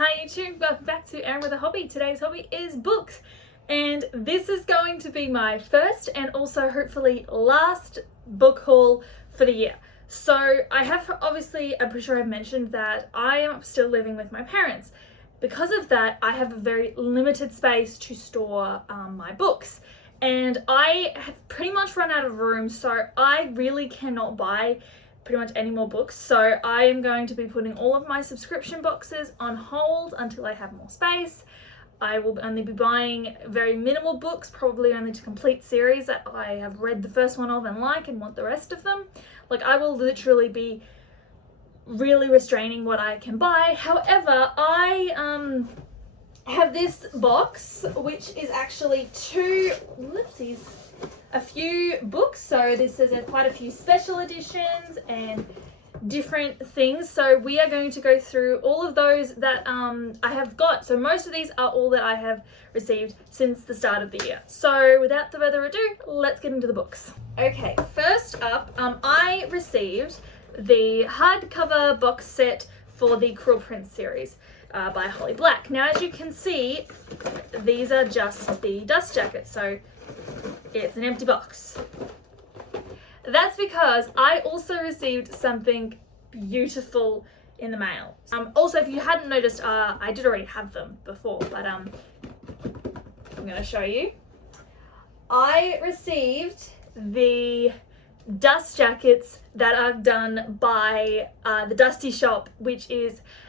Hi YouTube, welcome back to Erin with a Hobby. Today's hobby is books, and this is going to be my first and also hopefully last book haul for the year. So I have obviously, I'm pretty sure I've mentioned that I am still living with my parents. Because of that, I have a very limited space to store my books, and I have pretty much run out of room, so I really cannot buy pretty much any more books. So I am going to be putting all of my subscription boxes on hold until I have more space. I will only be buying very minimal books, probably only to complete series that I have read the first one of and like and want the rest of them. Like, I will literally be really restraining what I can buy. However, I have this box which is actually a few books. So this is quite a few special editions and different things. So we are going to go through all of those that I have got. So most of these are all that I have received since the start of the year. So without further ado, let's get into the books. Okay, first up, I received the hardcover box set for the Cruel Prince series by Holly Black. Now, as you can see, these are just the dust jackets, so it's an empty box. That's because I also received something beautiful in the mail. Also, if you hadn't noticed, I did already have them before, but I'm going to show you. I received the dust jackets that are done by the Dusty Shop,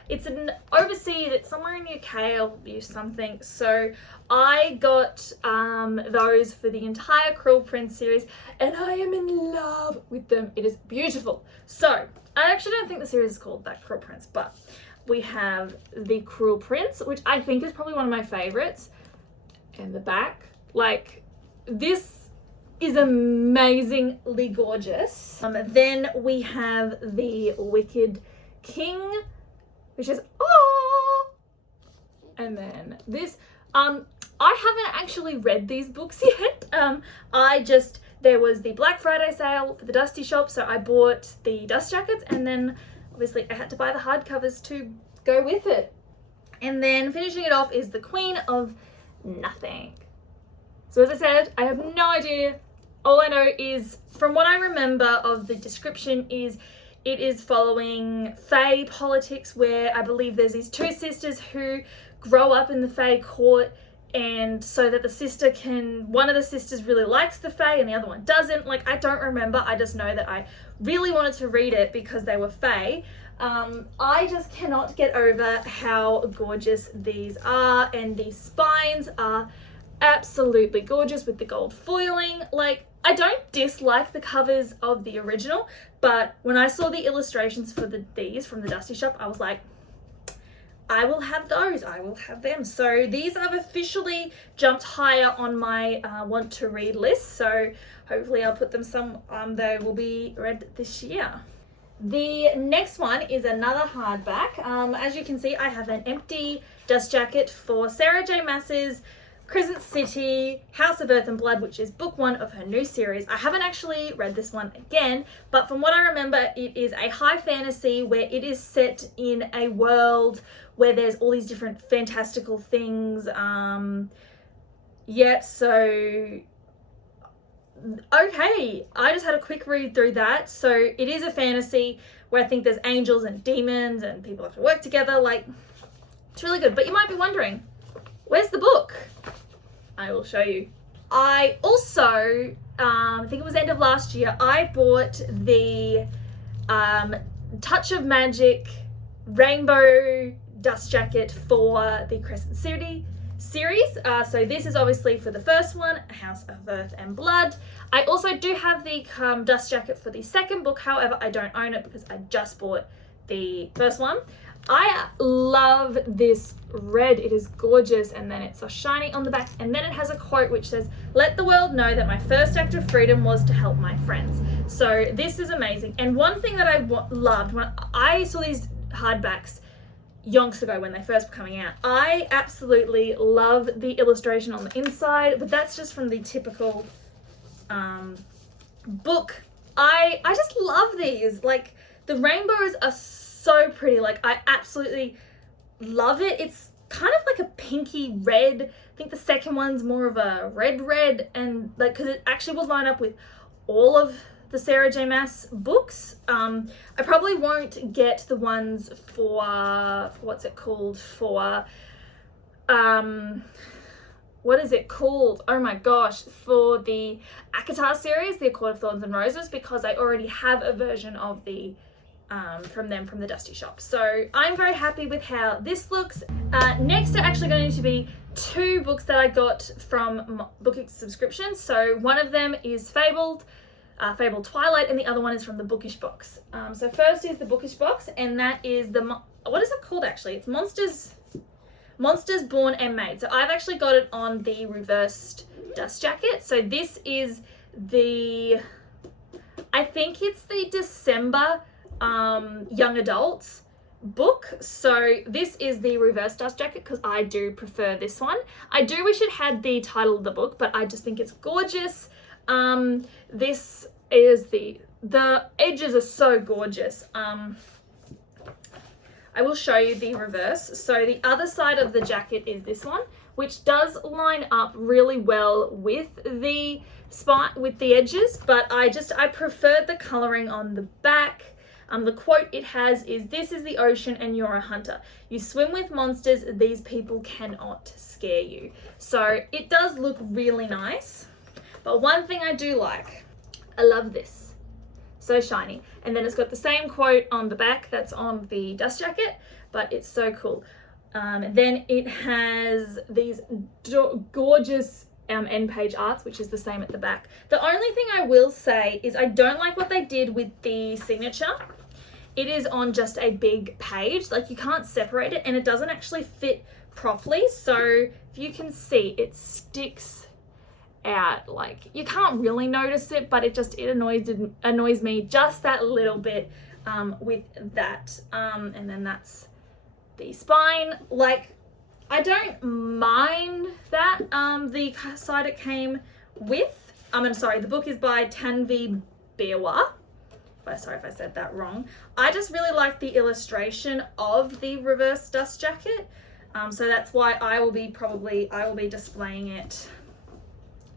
it's an overseas, it's somewhere in the UK or something. So I got those for the entire Cruel Prince series, and I am in love with them. It is beautiful. So I actually don't think the series is called that, Cruel Prince, but we have the Cruel Prince, which I think is probably one of my favorites. And the back, like, this is amazingly gorgeous. Then we have the Wicked King, which is and then this. I haven't actually read these books yet. There was the Black Friday sale for the Dusty Shop, so I bought the dust jackets, and then obviously I had to buy the hardcovers to go with it. And then finishing it off is the Queen of Nothing. So as I said, I have no idea. All I know is, from what I remember of the description, is it is following Fae politics, where I believe there's these two sisters who grow up in the Fae court, and so that one of the sisters really likes the Fae and the other one doesn't. Like, I don't remember. I just know that I really wanted to read it because they were Fae. I just cannot get over how gorgeous these are, and these spines are absolutely gorgeous with the gold foiling. Like, I don't dislike the covers of the original, but when I saw the illustrations for these from the Dusty Shop, I was like, I will have those, I will have them. So these have officially jumped higher on my want to read list, so hopefully I'll put them they will be read this year. The next one is another hardback. As you can see, I have an empty dust jacket for Sarah J Maas's Crescent City, House of Earth and Blood, which is book 1 of her new series. I haven't actually read this one again, but from what I remember, it is a high fantasy where it is set in a world where there's all these different fantastical things. Okay, I just had a quick read through that. So it is a fantasy where I think there's angels and demons and people have to work together. Like, it's really good. But you might be wondering, where's the book? I will show you. I also, I think it was end of last year, I bought the Touch of Magic rainbow dust jacket for the Crescent City series. So this is obviously for the first one, House of Earth and Blood. I also do have the dust jacket for the second book. However, I don't own it because I just bought the first one. I love this red. It is gorgeous, and then it's so shiny on the back, and then it has a quote which says, "Let the world know that my first act of freedom was to help my friends." So this is amazing. And one thing that I loved when I saw these hardbacks yonks ago when they first were coming out, I absolutely love the illustration on the inside, but that's just from the typical book. I just love these. Like, the rainbows are so pretty. Like, I absolutely love it. It's kind of like a pinky red. I think the second one's more of a red, and like, because it actually will line up with all of the Sarah J Maas books. I probably won't get the ones for what's it called, for what is it called? Oh my gosh, for the ACOTAR series, the A Court of Thorns and Roses, because I already have a version of the from the Dusty Shop. So I'm very happy with how this looks. Next are actually going to be two books that I got from Bookish subscriptions. So one of them is Fabled Twilight, and the other one is from the Bookish box. So first is the Bookish box, and that is what is it called actually? It's Monsters Born and Made. So I've actually got it on the reversed dust jacket. So this is I think it's the December young adults book. So this is the reverse dust jacket because I do prefer this one. I do wish it had the title of the book, but I just think it's gorgeous. This is the edges are so gorgeous. I will show you the reverse. So the other side of the jacket is this one, which does line up really well with the edges, but I preferred the coloring on the back. The quote it has is, "This is the ocean and you're a hunter. You swim with monsters. These people cannot scare you." So it does look really nice. But one thing I do like, I love this. So shiny. And then it's got the same quote on the back that's on the dust jacket, but it's so cool. Then it has these gorgeous end page arts, which is the same at the back. The only thing I will say is I don't like what they did with the signature. It is on just a big page, like you can't separate it, and it doesn't actually fit properly. So if you can see, it sticks out, like you can't really notice it, but it annoys me just that little bit with that. And then that's the spine. Like, I don't mind that the side it came with. I'm sorry, the book is by Tanvi Beerwah. Sorry if I said that wrong. I just really like the illustration of the reverse dust jacket. So that's why I will be displaying it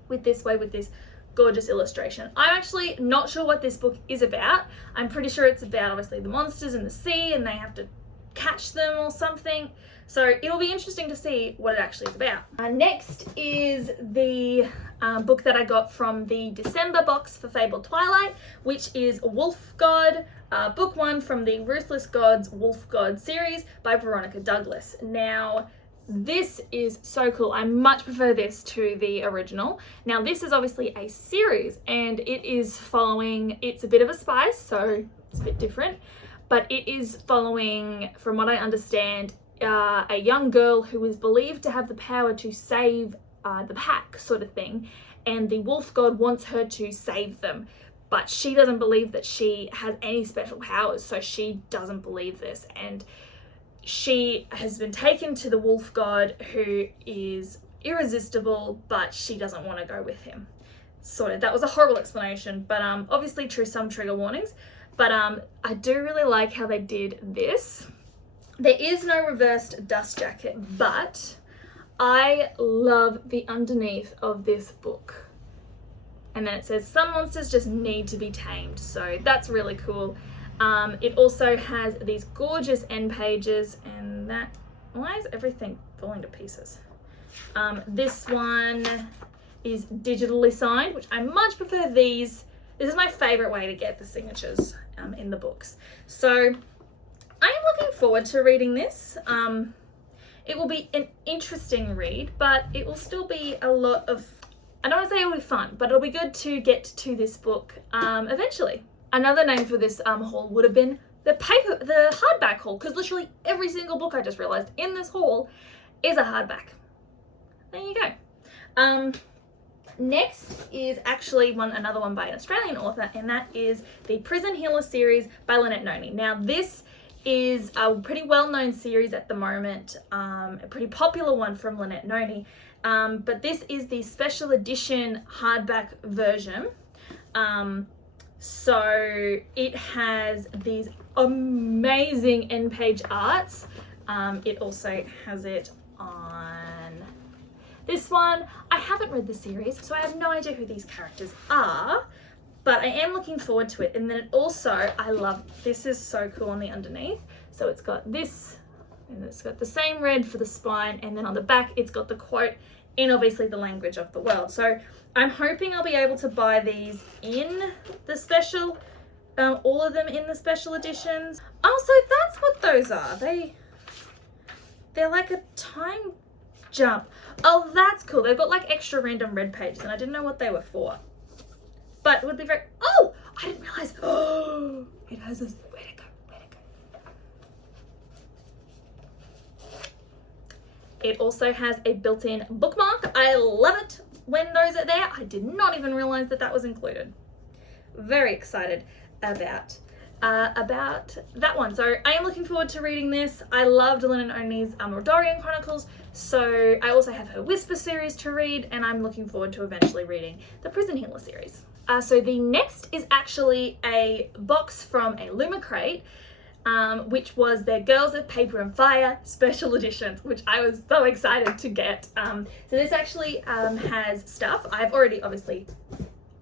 with this gorgeous illustration. I'm actually not sure what this book is about. I'm pretty sure it's about obviously the monsters in the sea and they have to catch them or something. So it'll be interesting to see what it actually is about. Next is the book that I got from the December box for Fabled Twilight, which is Wolf God, book 1 from the Ruthless Gods Wolf God series by Veronica Douglas. Now, this is so cool. I much prefer this to the original. Now, this is obviously a series and it is following, it's a bit of a spice, so it's a bit different, but it is following, from what I understand, a young girl who is believed to have the power to save the pack, sort of thing, and the wolf god wants her to save them, but she doesn't believe that she has any special powers, so she doesn't believe this, and she has been taken to the wolf god, who is irresistible, but she doesn't want to go with him. Sort of, that was a horrible explanation, but obviously some trigger warnings, but I do really like how they did this. There is no reversed dust jacket, but I love the underneath of this book. And then it says, "Some monsters just need to be tamed." So that's really cool. It also has these gorgeous end pages, and why is everything falling to pieces? This one is digitally signed, which I much prefer these. This is my favorite way to get the signatures in the books. So I am looking forward to reading this. It will be an interesting read, but it will still be a lot of, I don't want to say it will be fun, but it'll be good to get to this book eventually. Another name for this haul would have been the hardback haul, because literally every single book, I just realized, in this haul is a hardback. There you go. Next is actually another one by an Australian author, and that is the Prison Healer series by Lynette Noni. Now, this is a pretty well-known series at the moment, a pretty popular one from Lynette Noni, but this is the special edition hardback version. So it has these amazing end page arts It also has it on this one. I haven't read the series, so I have no idea who these characters are, but I am looking forward to it. And then also, I love, this is so cool on the underneath. So it's got this, and it's got the same red for the spine, and then on the back, it's got the quote in obviously the language of the world. So I'm hoping I'll be able to buy these in the special, all of them in the special editions. Oh, so that's what those are. They're like a time jump. Oh, that's cool. They've got like extra random red pages, and I didn't know what they were for. But it would be very, oh, I didn't realize. Oh, it has this, where'd it go? It also has a built-in bookmark. I love it when those are there. I did not even realize that that was included. Very excited about that one. So I am looking forward to reading this. I loved Lynn Oney's Mordorian Chronicles, so I also have her Whisper series to read, and I'm looking forward to eventually reading the Prison Healer series. So the next is actually a box from a Luma Crate, which was their Girls of Paper and Fire special editions, which I was so excited to get. So this actually has stuff. I've already obviously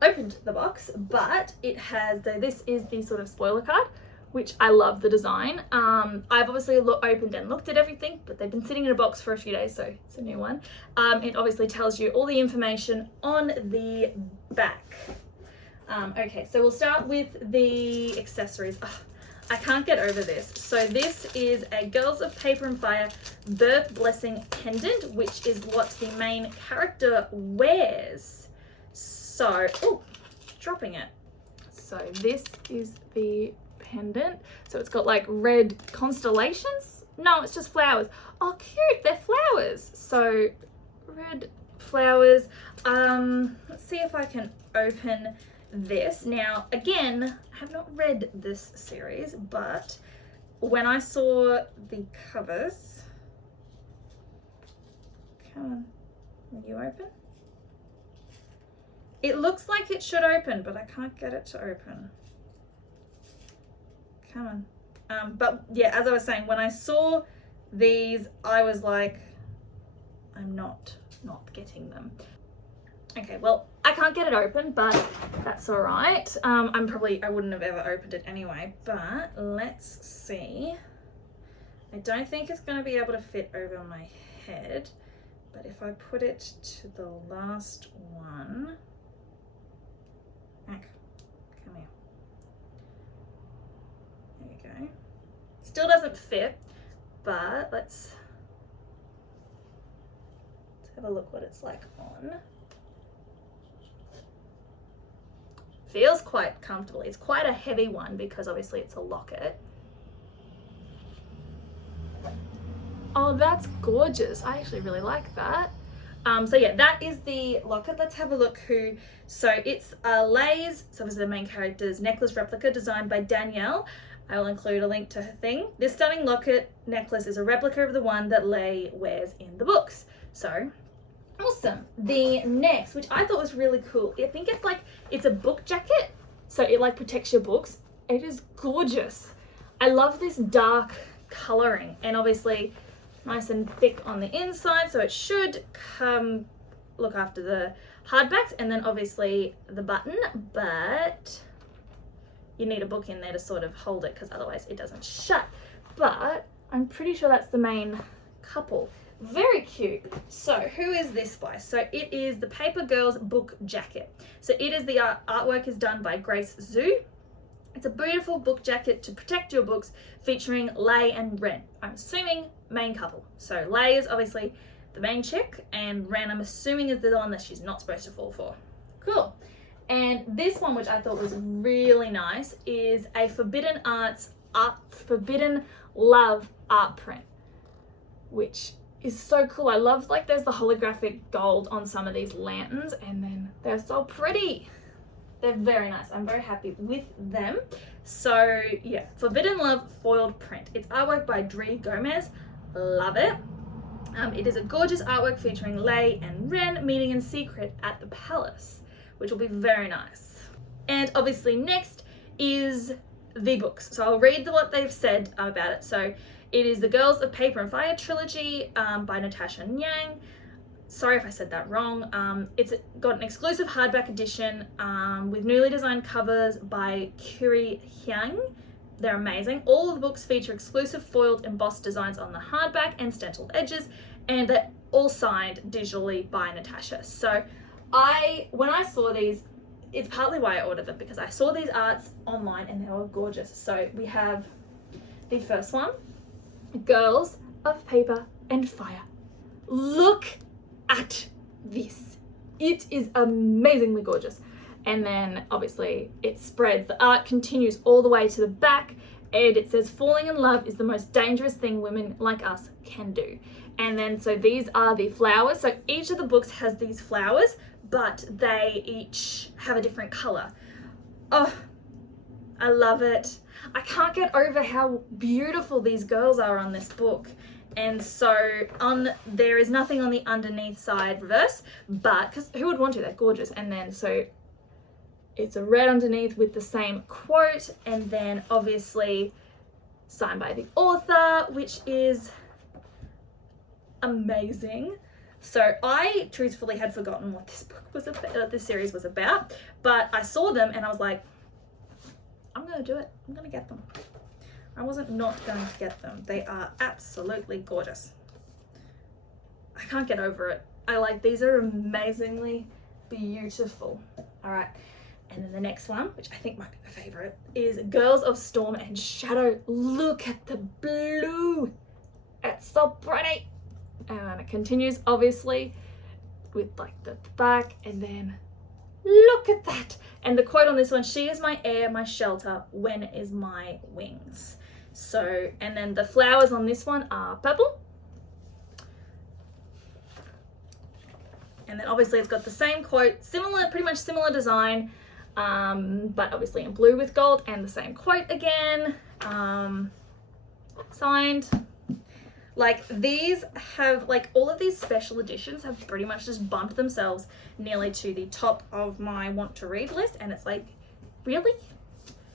opened the box, but it has this is the sort of spoiler card, which I love the design. I've obviously opened and looked at everything, but they've been sitting in a box for a few days, so it's a new one. It obviously tells you all the information on the back. Okay, so we'll start with the accessories. Oh, I can't get over this. So this is a Girls of Paper and Fire Birth Blessing pendant, which is what the main character wears. So, oh, dropping it. So this is the pendant. So it's got like red constellations. No, it's just flowers. Oh, cute, they're flowers. So red flowers. Let's see if I can open this. Now, again, I have not read this series, but when I saw the covers, come on, will you open? It looks like it should open, but I can't get it to open. Come on. But yeah, as I was saying, when I saw these, I was like, I'm not getting them. Okay, well, I can't get it open, but that's all right. I wouldn't have ever opened it anyway, but let's see. I don't think it's going to be able to fit over my head, but if I put it to the last one, Mac, come here. There you go. Still doesn't fit, but let's have a look what it's like on. Feels quite comfortable. It's quite a heavy one because obviously it's a locket. Oh, that's gorgeous. I actually really like that. So yeah, that is the locket. Let's have a look who. So it's Lay's, so obviously the main character's necklace replica designed by Danielle. I will include a link to her thing. This stunning locket necklace is a replica of the one that Lay wears in the books. So awesome. The next, which I thought was really cool, I think it's a book jacket, so it like protects your books. It is gorgeous. I love this dark coloring, and obviously nice and thick on the inside, so it should look after the hardbacks, and then obviously the button, but you need a book in there to sort of hold it because otherwise it doesn't shut. But I'm pretty sure that's the main couple. Very cute. So who is this by? So it is the Paper Girls book jacket. So it is the artwork is done by Grace Zhu. It's a beautiful book jacket to protect your books featuring Lay and Ren. I'm assuming main couple. So Lay is obviously the main chick, and Ren I'm assuming is the one that she's not supposed to fall for. Cool. And this one, which I thought was really nice, is a Forbidden Love art print, which is so cool. I love like there's the holographic gold on some of these lanterns, and then they're so pretty. They're very nice. I'm very happy with them. So yeah, Forbidden Love foiled print. It's artwork by Dre Gomez. Love it. It is a gorgeous artwork featuring Lay and Ren meeting in secret at the palace, which will be very nice. And obviously next is the books. So I'll read what they've said about it. So It is the Girls of Paper and Fire trilogy by Natasha Nyang. Sorry if I said that wrong. It's got an exclusive hardback edition with newly designed covers by Kuri Hyang. They're amazing. All of the books feature exclusive foiled embossed designs on the hardback and stenciled edges, and they're all signed digitally by Natasha. So when I saw these, it's partly why I ordered them, because I saw these arts online and they were gorgeous. So we have the first one, Girls of Paper and Fire. Look at this. It is amazingly gorgeous. And then obviously it spreads. The art continues all the way to the back, and it says falling in love is the most dangerous thing women like us can do. And then so these are the flowers. So each of the books has these flowers, but they each have a different color. Oh, I love it. I can't get over how beautiful these girls are on this book. And so there is nothing on the underneath side reverse, but because who would want to? They're gorgeous. And then so it's a red underneath with the same quote, and then obviously signed by the author, which is amazing. So I truthfully had forgotten what this book was about, this series was about, but I saw them and I was like, I'm gonna do it. I'm gonna get them. I wasn't not going to get them. They are absolutely gorgeous. I can't get over it. These are amazingly beautiful. All right. And then the next one, which I think might be my favorite, is Girls of Storm and Shadow. Look at the blue. It's so pretty. And it continues obviously with like the back, and then look at that. And the quote on this one, she is my air, my shelter, when is my wings. So, and then the flowers on this one are purple. And then obviously it's got the same quote, similar, pretty much similar design, but obviously in blue with gold, and the same quote again, signed. Like these have, like all of these special editions have pretty much just bumped themselves nearly to the top of my want to read list. And it's like, really?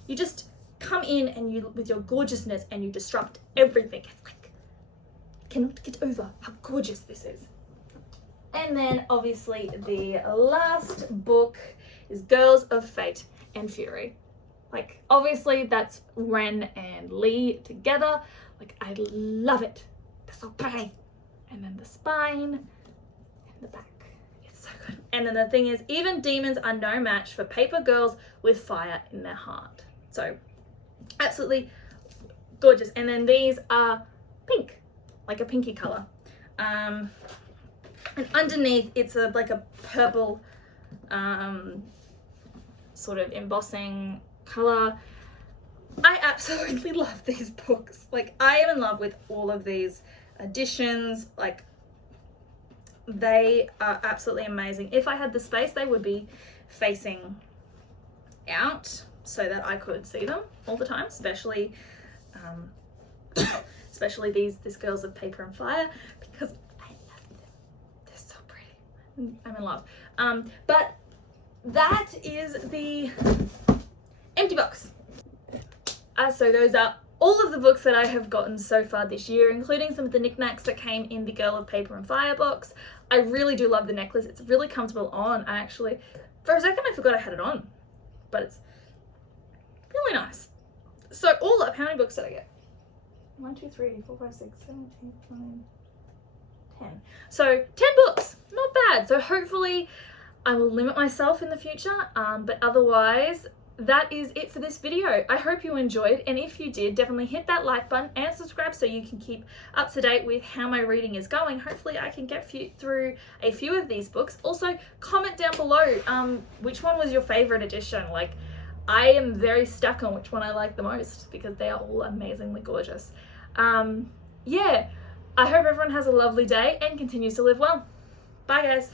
You just come in and you, with your gorgeousness, and you disrupt everything. It's like, I cannot get over how gorgeous this is. And then obviously the last book is Girls of Fate and Fury. Like obviously that's Ren and Lee together. Like I love it. They're so pretty. And then the spine and the back. It's so good. And then the thing is, even demons are no match for paper girls with fire in their heart. So absolutely gorgeous. And then these are pink, like a pinky color. And underneath it's like a purple sort of embossing color. I absolutely love these books. Like I am in love with all of these editions. Like they are absolutely amazing. If I had the space, they would be facing out so that I could see them all the time, especially especially this Girls of Paper and Fire, because I love them. They're so pretty. I'm in love. But that is the empty box. So those are all of the books that I have gotten so far this year, including some of the knickknacks that came in the Girl of Paper and Fire box. I really do love the necklace. It's really comfortable on. I actually, for a second I forgot I had it on, but it's really nice. So all up, how many books did I get? 1, 2, 3, 4, 5, 6, 7, 8, 9, 10. So 10 books, not bad. So hopefully I will limit myself in the future, but otherwise that is it for this video. I hope you enjoyed, and if you did, definitely hit that like button and subscribe so you can keep up to date with how my reading is going. Hopefully I can get through a few of these books. Also comment down below which one was your favorite edition. Like I am very stuck on which one I like the most because they are all amazingly gorgeous. Yeah, I hope everyone has a lovely day and continues to live well. Bye guys.